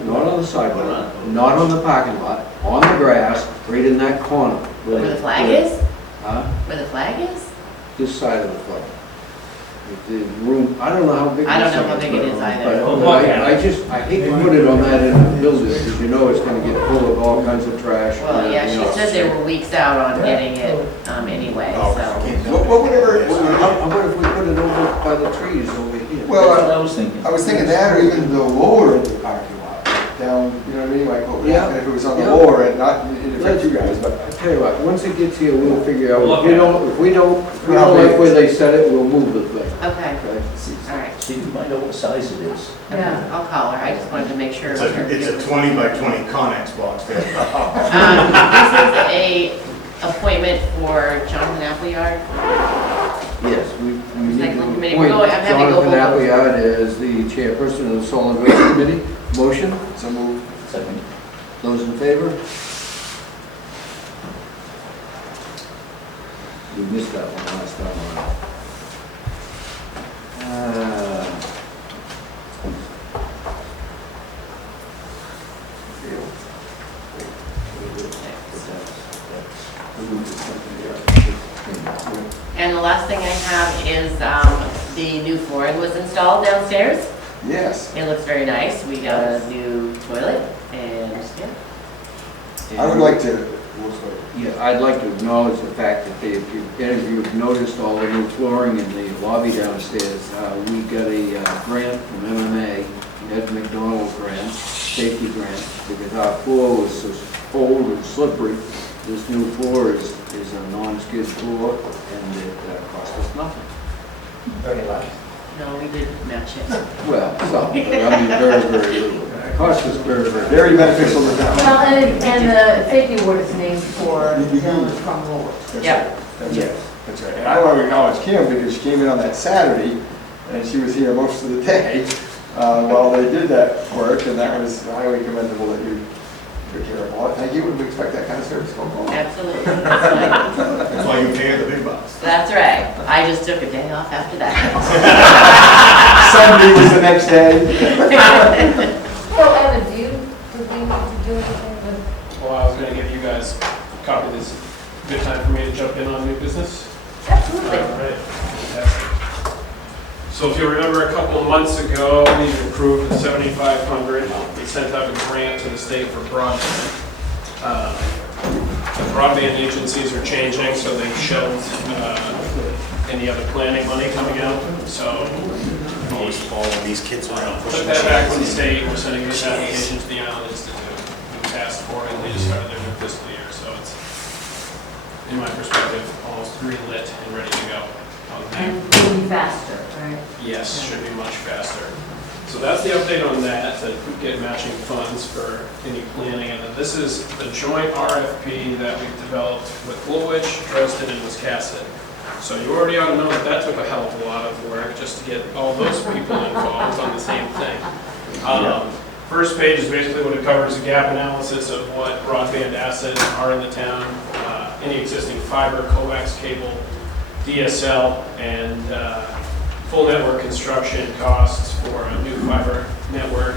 not on the sidewalk, not on the parking lot, on the grass, right in that corner. Where the flag is? Huh? Where the flag is? This side of the flag. The room, I don't know how big. I don't this know how thing big it is, is either. but I hate to put it on that end of the building, because you know it's gonna get full of all kinds of trash. Well, yeah, you she know. said they were weeks out on getting it anyway, Oh, so. can't What would ever, How about if we put it over by the trees over here? Well, That's what I was thinking. I was thinking that, or even the lower end of the parking lot, down, you know what I mean, like, what would happen if it was on the Yeah. lower end, not, it affect you guys, but. I tell you what, once it gets here, we'll figure out, We'll if we don't like where they set it, we'll move the thing. Okay, Okay? all right. See, you might know what size it is. Yeah, I'll call her. I just wanted to make sure. It's a 20 by 20 Connex box there. This is a appointment for Jonathan Appleyard. Yes, we need Like, to committee, appoint I'm having to go Jonathan over. Appleyard as the chairperson of the solid waste committee. Motion, So move. Second. those in favor? We missed that one last time around. And the last thing I have is the new flooring was installed downstairs. Yes. It looks very nice. We got a new toilet and, yeah. I would like to, Yeah, I'd like to acknowledge the fact that if any of you have noticed all the new flooring in the lobby downstairs, we got a grant from MMA, Ed McDonald grant, safety grant, because our floor was so old and slippery. This new floor is a non-skid floor, and it cost us nothing. Very loud. No, we did match it. Well, some, but I mean, very, very little. It cost us very, very. very beneficial to town. Well, and the safety award is named for gentleman from Woolwich. That's Yeah. right. That's right. That's right. And I want to acknowledge Kim because she came in on that Saturday and she was here most of the day while they did that work, and that was highly commendable that you took care of all that. Thank you, and we expect that kind of service going forward. Absolutely. That's right. That's why you pay the big bucks. That's right. I just took a day off after that. Sunday was the next day. So Evan, do we need to do anything with? Well, I was gonna give you guys a copy of this. Good time for me to jump in on new business? Absolutely. All right, fantastic. So if you remember, a couple of months ago, we approved the $7,500. We sent out a grant to the state for broadband. The broadband agencies are changing, so they've shelved any other planning money coming out. So Always following these kids around. put that back with the state. We're sending this application to the Island Institute, who tasked for it, and they just started their new fiscal year. So it's, in my perspective, almost green-lit and ready to go. And maybe faster, right? Yes, should be much faster. So that's the update on that, to get matching funds for any planning. And then this is the joint RFP that we've developed with Woolwich, Dresden, and Wiscasset. So you already ought to know that that took a hell of a lot of work just to get all those people involved on the same thing. First page is basically what it covers, a gap analysis of what broadband assets are in the town, any existing fiber, coax cable, DSL, and full network construction costs for a new fiber network.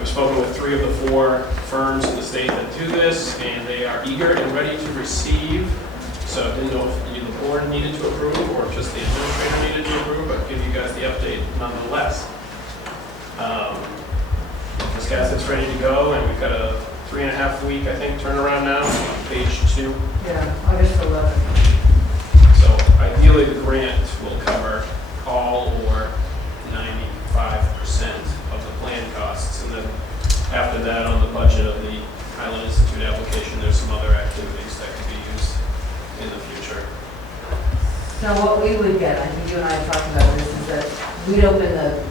I've spoken with 3 of the 4 firms in the state that do this, and they are eager and ready to receive. So I didn't know if the board needed to approve or just the administrator needed to approve, but give you guys the update nonetheless. Wiscasset's ready to go, and we've got a 3.5 week, I think, turnaround now, on page 2. Yeah, August 11th. So ideally, the grant will cover all or 95% of the plan costs. And then after that, on the budget of the Highland Institute application, there's some other activities that could be used in the future. So what we would get, I think you and I have talked about this, is that we'd open the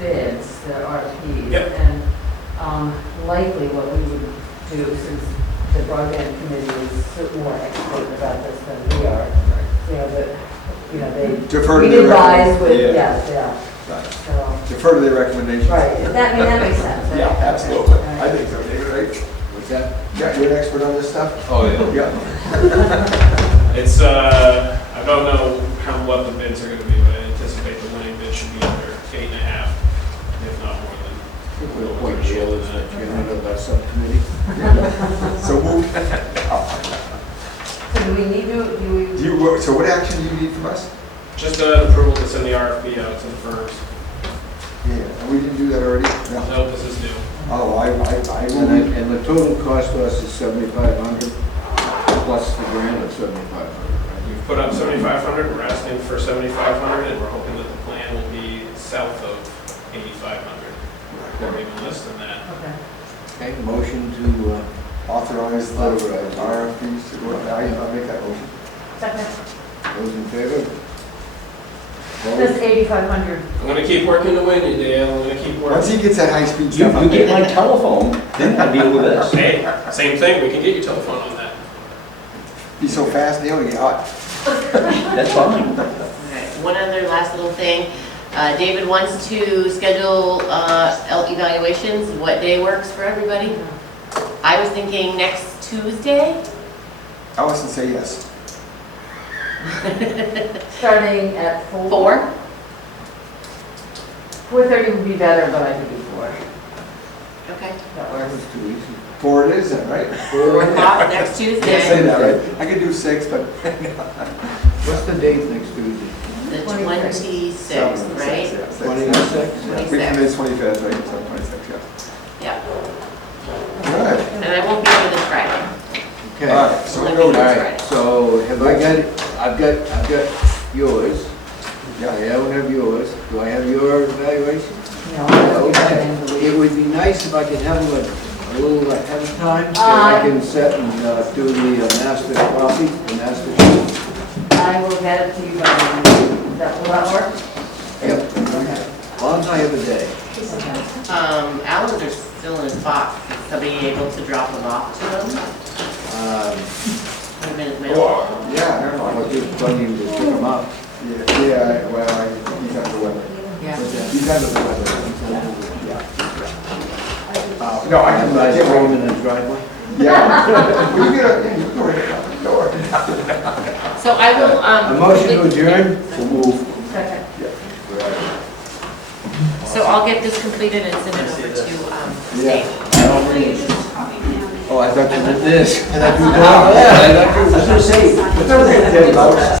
bids, the RFPs. Yep. And likely what we would do, since the broadband committee is more expert about this than we are, they Defer to we their advise with, yeah. yeah, Right. so, Defer to their recommendations. right, that makes sense. Yeah, absolutely. I think so, David, right? What's that? Yeah, you're an expert on this stuff? Oh, yeah. Yeah. It's, I don't know what the bids are going to be, but I anticipate the winning bid should be under 8.5, if not more than. We'll appoint Jill as the chairman of that subcommittee. So move. So do we need to, So what action do you need from us? Just an approval to send the RFP out to the firms. Yeah, and we didn't do that already? No. No, this is new. Oh, I will. And the total cost to us is $7,500 plus the grant of $7,500, right? We've put up 7,500, we're asking for 7,500, and we're hoping that the plan will be south of 8,500, or even less than that. Okay. Okay, motion to, Authorize the RFPs to go out. I'll make that motion. Second. those in favor? That's 8,500. I'm gonna keep working to win you, Dale, I'm gonna keep Once working. he gets that high-speed You stuff up get there. my telephone, then I deal with this. Hey, same thing, we can get your telephone on that. Be so fast, Neil, you get hot. That's fine. Alright, one other last little thing. David wants to schedule evaluations. What day works for everybody? I was thinking next Tuesday. Allison, say yes. Starting at 4. 4? 4:30 would be better, but I could do 4. Okay. That That works. was too easy. 4 it is then, right? 4 o'clock next Can't say Tuesday, that, right? I could do 6, but. What's the date next Tuesday? the 26th, right? 26? We commence 25th, right? So 26, yeah. Yeah, Good. and I won't be here this Friday. Okay. All right, so Let we me know know. All that. right, so have I got, I've got yours. I Yeah. don't have yours. Do I have your evaluation? No, Okay. It would be nice if I could have them a little ahead of time, so I can set and do the master copy, the master sheet. I will get it to you by then. Will that work? Yep. As long as I have a day. Allen's are still in his box. Is somebody able to drop them off to them? Put them in his mail? Yeah, I'll just tell you to pick them up. yeah, well, he's under the weather. Yeah. He's under the weather. No, I can, I throw them in the driveway. yeah. Will you get a, yeah, you can go right out the door. So I will, A motion to adjourn? So move. Second. So I'll get this completed and send it over to, Yeah. Dave. Oh, I thought you did this. And I do I that. thought you. I was gonna say, What's everything about?